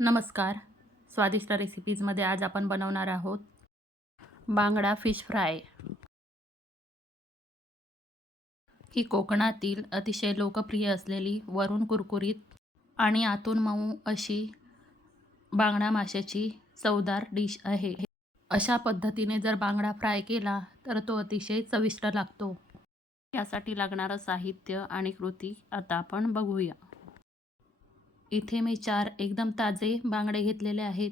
नमस्कार. स्वादिष्ट रेसिपीजमध्ये आज आपण बनवणार आहोत बांगडा फिश फ्राय. ही कोकणातील अतिशय लोकप्रिय असलेली वरून कुरकुरीत आणि आतून मऊ अशी बांगडा माशाची चवदार डिश आहे. अशा पद्धतीने जर बांगडा फ्राय केला तर तो अतिशय चविष्ट लागतो. यासाठी लागणारं साहित्य आणि कृती आता आपण बघूया. इथे मी 4 एकदम ताजे बांगडे घेतलेले आहेत.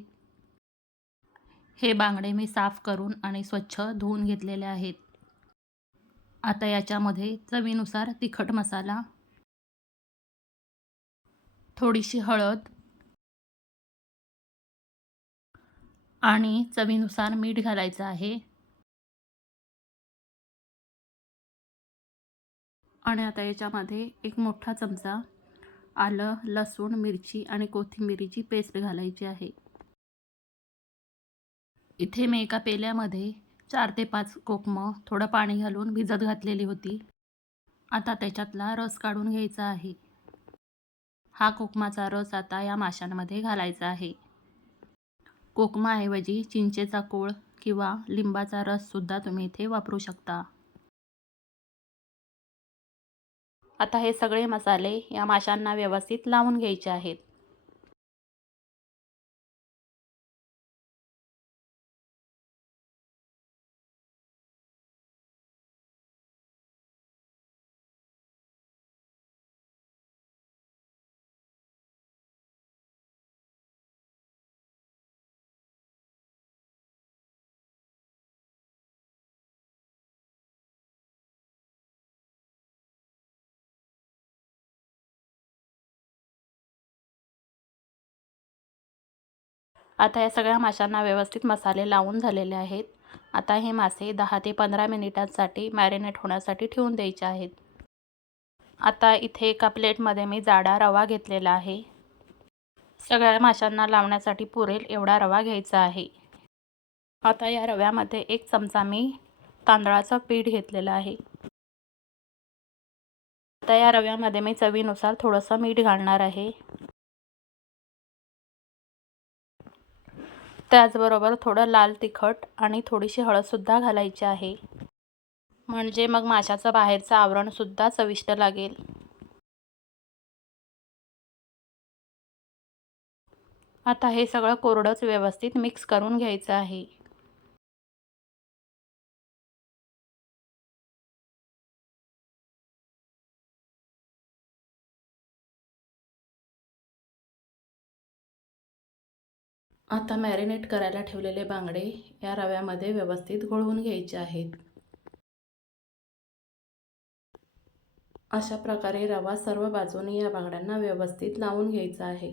हे बांगडे मी साफ करून आणि स्वच्छ धुवून घेतलेले आहेत. आता याच्यामध्ये चवीनुसार तिखट मसाला, थोडीशी हळद आणि चवीनुसार मीठ घालायचं आहे. आणि आता याच्यामध्ये एक मोठा चमचा आलं, लसूण, मिरची आणि कोथिंबिरीची पेस्ट घालायची आहे. इथे मी एका पेल्यामध्ये 4 ते 5 कोकमं थोडं पाणी घालून भिजत घातलेली होती. आता त्याच्यातला रस काढून घ्यायचा आहे. हा कोकमाचा रस आता या माशांमध्ये घालायचा आहे. कोकमाऐवजी चिंचेचा कोळ किंवा लिंबाचा रससुद्धा तुम्ही इथे वापरू शकता. आता हे सगळे मसाले या माशांना व्यवस्थित लावून घ्यायचे आहेत. आता या सगळ्या माशांना व्यवस्थित मसाले लावून झालेले आहेत. आता हे मासे 10 ते 15 मिनिटांसाठी मॅरिनेट होण्यासाठी ठेवून द्यायचे आहेत. आता इथे एका प्लेटमध्ये मी जाडा रवा घेतलेला आहे. सगळ्या माशांना लावण्यासाठी पुरेल एवढा रवा घ्यायचा आहे. आता या रव्यामध्ये 1 चमचा मी तांदळाचं पीठ घेतलेलं आहे. आता या रव्यामध्ये मी चवीनुसार थोडंसं मीठ घालणार आहे. त्याचबरोबर थोडं लाल तिखट आणि थोडीशी हळदसुद्धा घालायची आहे. म्हणजे मग माशाचं बाहेरचं आवरणसुद्धा चविष्ट लागेल. आता हे सगळं कोरडंच व्यवस्थित मिक्स करून घ्यायचं आहे. आता मॅरिनेट करायला ठेवलेले बांगडे या रव्यामध्ये व्यवस्थित घोळवून घ्यायचे आहेत. अशा प्रकारे रवा सर्व बाजूनी या बांगड्यांना व्यवस्थित लावून घ्यायचा आहे.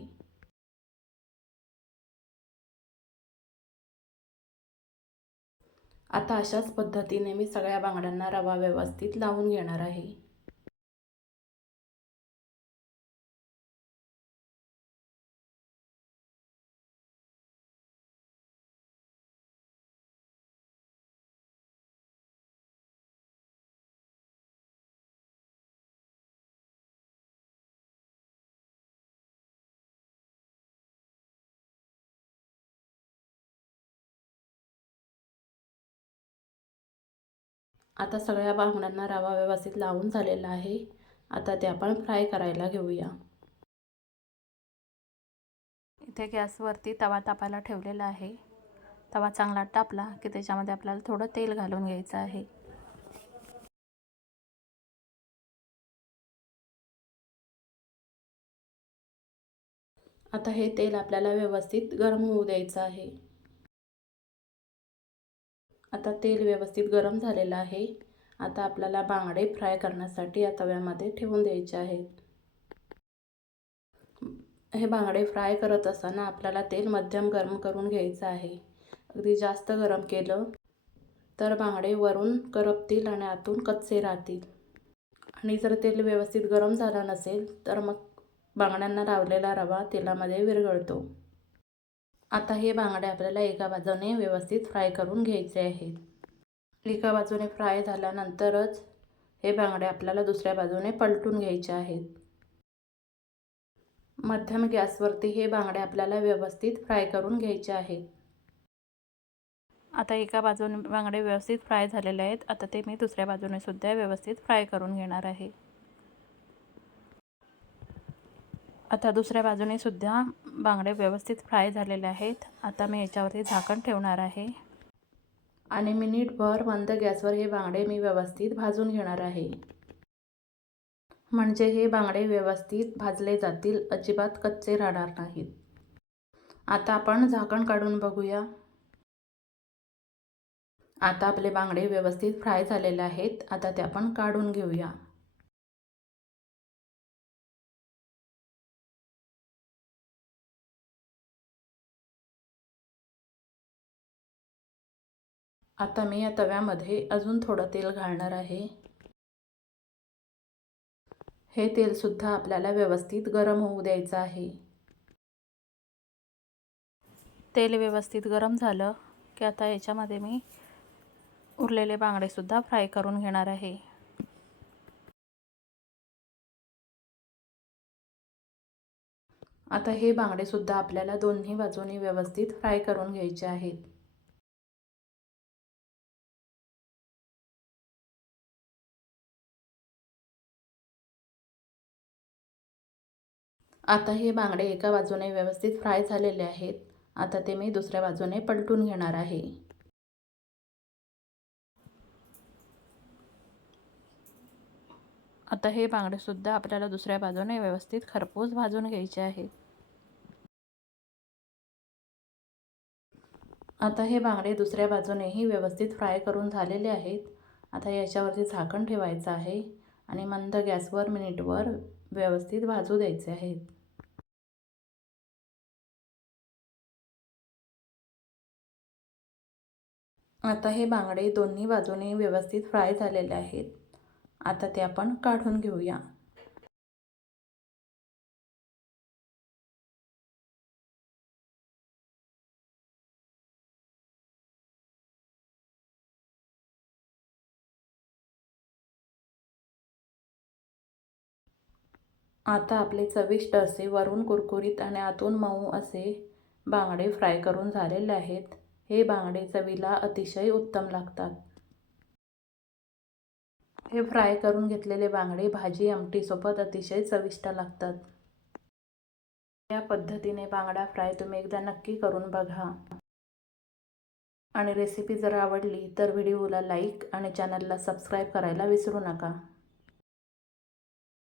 आता अशाच पद्धतीने मी सगळ्या बांगड्यांना रवा व्यवस्थित लावून घेणार आहे. आता सगळ्या बांगड्यांना रवा व्यवस्थित लावून झालेला आहे. आता ते आपण फ्राय करायला घेऊया. इथे गॅसवरती तवा तापायला ठेवलेला आहे. तवा चांगला तापला की त्याच्यामध्ये आपल्याला थोडं तेल घालून घ्यायचं आहे. आता हे तेल आपल्याला व्यवस्थित गरम होऊ द्यायचं आहे. आता तेल व्यवस्थित गरम झालेलं आहे. आता आपल्याला बांगडे फ्राय करण्यासाठी या तव्यामध्ये ठेवून द्यायचे आहेत. हे बांगडे फ्राय करत असताना आपल्याला तेल मध्यम गरम करून घ्यायचं आहे. अगदी जास्त गरम केलं तर बांगडे वरून करपतील आणि आतून कच्चे राहतील. आणि जर तेल व्यवस्थित गरम झालं नसेल तर मग बांगड्यांना लावलेला रवा तेलामध्ये विरघळतो. आता हे बांगडे आपल्याला एका बाजूने व्यवस्थित फ्राय करून घ्यायचे आहेत. एका बाजूने फ्राय झाल्यानंतरच हे बांगडे आपल्याला दुसऱ्या बाजूने पलटून घ्यायचे आहेत. मध्यम गॅसवरती हे बांगडे आपल्याला व्यवस्थित फ्राय करून घ्यायचे आहेत. आता एका बाजूने बांगडे व्यवस्थित फ्राय झालेले आहेत. आता ते मी दुसऱ्या बाजूने सुद्धा व्यवस्थित फ्राय करून घेणार आहे. आता दुसऱ्या बाजूने सुद्धा बांगडे व्यवस्थित फ्राय झालेले आहेत. आता मी याच्यावरती झाकण ठेवणार आहे आणि मिनिटभर मंद गॅसवर हे बांगडे मी व्यवस्थित भाजून घेणार आहे. म्हणजे हे बांगडे व्यवस्थित भाजले जातील, अजिबात कच्चे राहणार नाहीत. आता आपण झाकण काढून बघूया. आता आपले बांगडे व्यवस्थित फ्राय झालेले आहेत. आता ते आपण काढून घेऊया. आता मी या तव्यामध्ये अजून थोडं तेल घालणार आहे. हे तेल सुद्धा आपल्याला व्यवस्थित गरम होऊ द्यायचं आहे. तेल व्यवस्थित गरम झालं की आता याच्यामध्ये मी उरलेले बांगडे सुद्धा फ्राय करून घेणार आहे. आता हे बांगडे सुद्धा आपल्याला दोन्ही बाजूनी व्यवस्थित फ्राय करून घ्यायचे आहेत. आता हे बांगडे एका बाजूने व्यवस्थित फ्राय झालेले आहेत. आता ते मी दुसऱ्या बाजूने पलटून घेणार आहे. आता हे बांगडे सुद्धा आपल्याला दुसऱ्या बाजूने व्यवस्थित खरपूस भाजून घ्यायचे आहेत. आता हे बांगडे दुसऱ्या बाजूनेही व्यवस्थित फ्राय करून झालेले आहेत. आता याच्यावरती झाकण ठेवायचं आहे आणि मंद गॅसवर मिनिटभर व्यवस्थित भाजू द्यायचे आहेत. आता हे बांगडे दोन्ही बाजूने व्यवस्थित फ्राय झालेले आहेत. आता ते आपण काढून घेऊया. आता आपले चविष्ट असे वरून कुरकुरीत आणि आतून मऊ असे बांगडे फ्राय करून झालेले आहेत. हे बांगडे चवीला अतिशय उत्तम लागतात. हे फ्राय करून घेतलेले बांगडे भाजी आमटीसोबत अतिशय चविष्ट लागतात. या पद्धतीने बांगडा फ्राय तुम्ही एकदा नक्की करून बघा. आणि रेसिपी जर आवडली तर व्हिडिओला लाईक आणि चॅनलला सबस्क्राईब करायला विसरू नका.